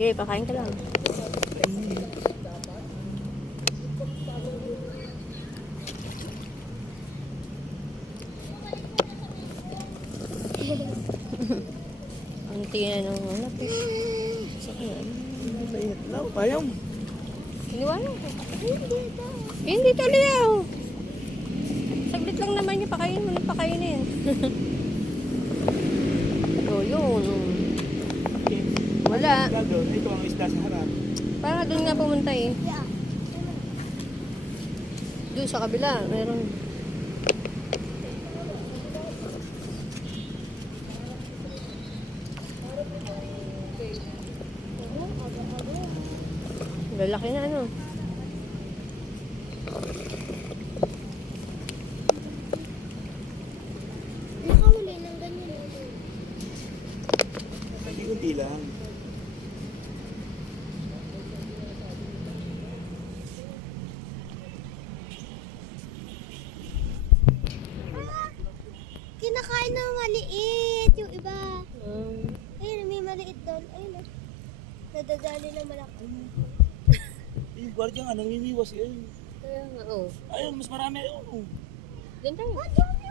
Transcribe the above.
Okay, pakain ka lang. Ang tingin ng lapis. Sakit. Mainit lang, payong. Iniwanan ko. Hindi taliyaw. Saglit lang naman yung pakain mo ng pakainin. So, yun. Wala. Ito ang isda sa harap. Para doon nga pumunta eh. Doon sa kabila, meron. Lalaki na ano. Nakahuli ng ganyan. Kunti lang. Kinakain ng maliit yung iba. Ayun, may maliit doon. Ayun, nadadali ng malaki. Yung guardian nga, nangimiwas yun. Kaya nga, oh. Ayun, mas marami yun. Doon tayo. Ah, dami